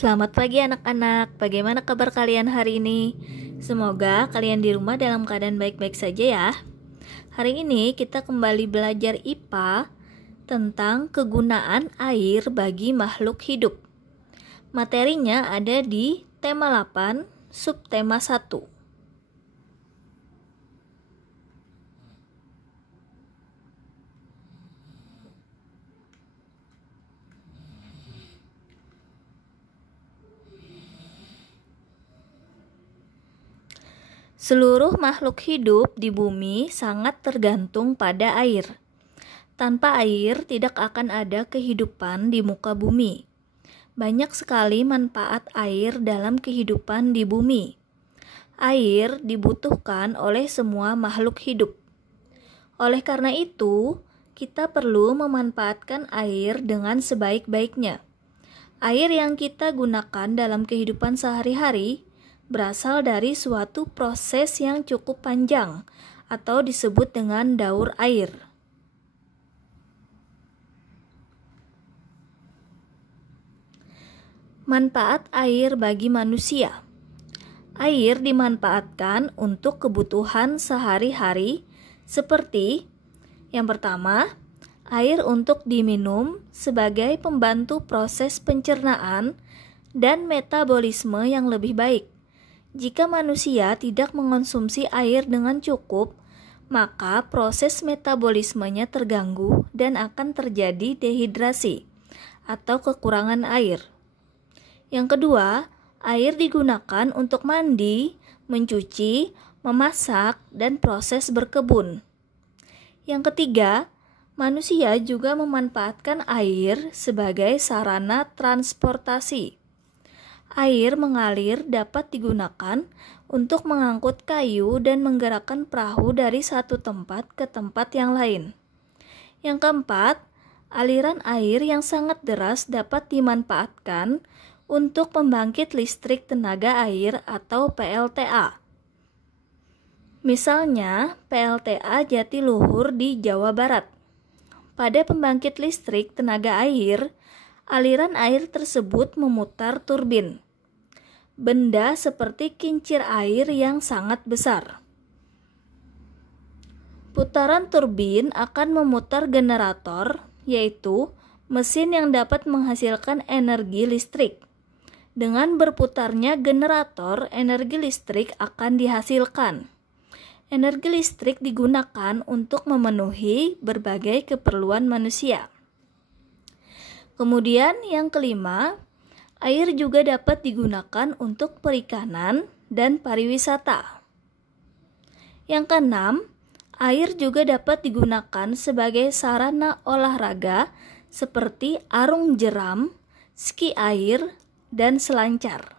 Selamat pagi anak-anak, bagaimana kabar kalian hari ini? Semoga kalian di rumah dalam keadaan baik-baik saja ya. Hari ini kita kembali belajar IPA tentang kegunaan air bagi makhluk hidup. Materinya ada di tema 8, subtema 1. Seluruh makhluk hidup di bumi sangat tergantung pada air. Tanpa air tidak akan ada kehidupan di muka bumi. Banyak sekali manfaat air dalam kehidupan di bumi. Air dibutuhkan oleh semua makhluk hidup. Oleh karena itu, kita perlu memanfaatkan air dengan sebaik-baiknya. Air yang kita gunakan dalam kehidupan sehari-hari berasal dari suatu proses yang cukup panjang atau disebut dengan daur air. Manfaat air bagi manusia. Air dimanfaatkan untuk kebutuhan sehari-hari seperti yang pertama, air untuk diminum sebagai pembantu proses pencernaan dan metabolisme yang lebih baik. Jika manusia tidak mengonsumsi air dengan cukup, maka proses metabolismenya terganggu dan akan terjadi dehidrasi atau kekurangan air. Yang kedua, air digunakan untuk mandi, mencuci, memasak, dan proses berkebun. Yang ketiga, manusia juga memanfaatkan air sebagai sarana transportasi. Air mengalir dapat digunakan untuk mengangkut kayu dan menggerakkan perahu dari satu tempat ke tempat yang lain. Yang keempat, aliran air yang sangat deras dapat dimanfaatkan untuk pembangkit listrik tenaga air atau PLTA. Misalnya, PLTA Jatiluhur di Jawa Barat. Pada pembangkit listrik tenaga air, aliran air tersebut memutar turbin, benda seperti kincir air yang sangat besar. Putaran turbin akan memutar generator, yaitu mesin yang dapat menghasilkan energi listrik. Dengan berputarnya generator, energi listrik akan dihasilkan. Energi listrik digunakan untuk memenuhi berbagai keperluan manusia. Kemudian yang kelima, air juga dapat digunakan untuk perikanan dan pariwisata. Yang keenam, air juga dapat digunakan sebagai sarana olahraga seperti arung jeram, ski air, dan selancar.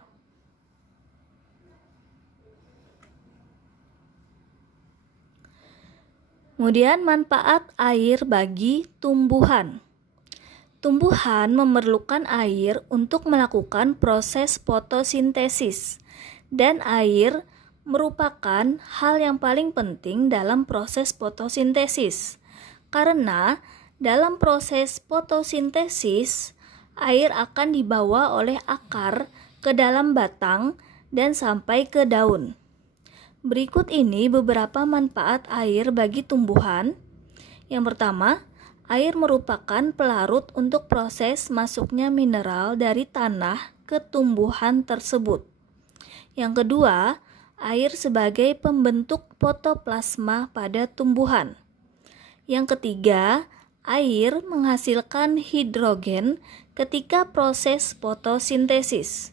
Kemudian manfaat air bagi tumbuhan. Tumbuhan memerlukan air untuk melakukan proses fotosintesis, dan air merupakan hal yang paling penting dalam proses fotosintesis. Karena dalam proses fotosintesis, air akan dibawa oleh akar ke dalam batang dan sampai ke daun. Berikut ini beberapa manfaat air bagi tumbuhan. Yang pertama, air merupakan pelarut untuk proses masuknya mineral dari tanah ke tumbuhan tersebut. Yang kedua, air sebagai pembentuk protoplasma pada tumbuhan. Yang ketiga, air menghasilkan hidrogen ketika proses fotosintesis.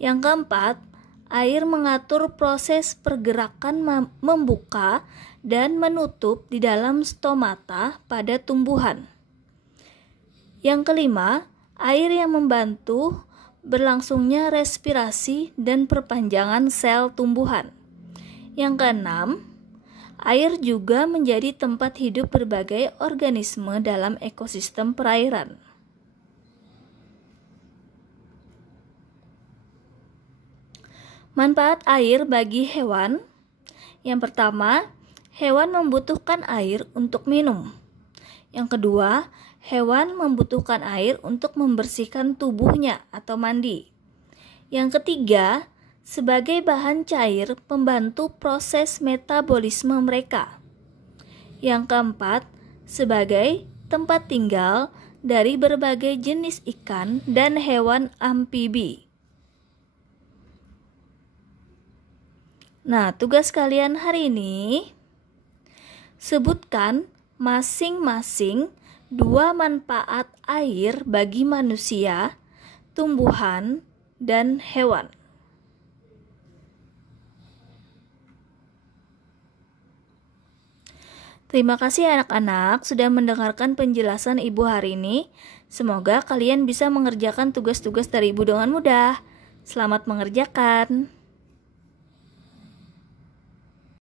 Yang keempat, air mengatur proses pergerakan membuka dan menutup di dalam stomata pada tumbuhan. Yang kelima, air yang membantu berlangsungnya respirasi dan perpanjangan sel tumbuhan. Yang keenam, air juga menjadi tempat hidup berbagai organisme dalam ekosistem perairan. Manfaat air bagi hewan. Yang pertama, hewan membutuhkan air untuk minum. Yang kedua, hewan membutuhkan air untuk membersihkan tubuhnya atau mandi. Yang ketiga, sebagai bahan cair pembantu proses metabolisme mereka. Yang keempat, sebagai tempat tinggal dari berbagai jenis ikan dan hewan amfibi. Nah, tugas kalian hari ini, sebutkan masing-masing 2 manfaat air bagi manusia, tumbuhan, dan hewan. Terima kasih anak-anak sudah mendengarkan penjelasan Ibu hari ini. Semoga kalian bisa mengerjakan tugas-tugas dari Ibu dengan mudah. Selamat mengerjakan.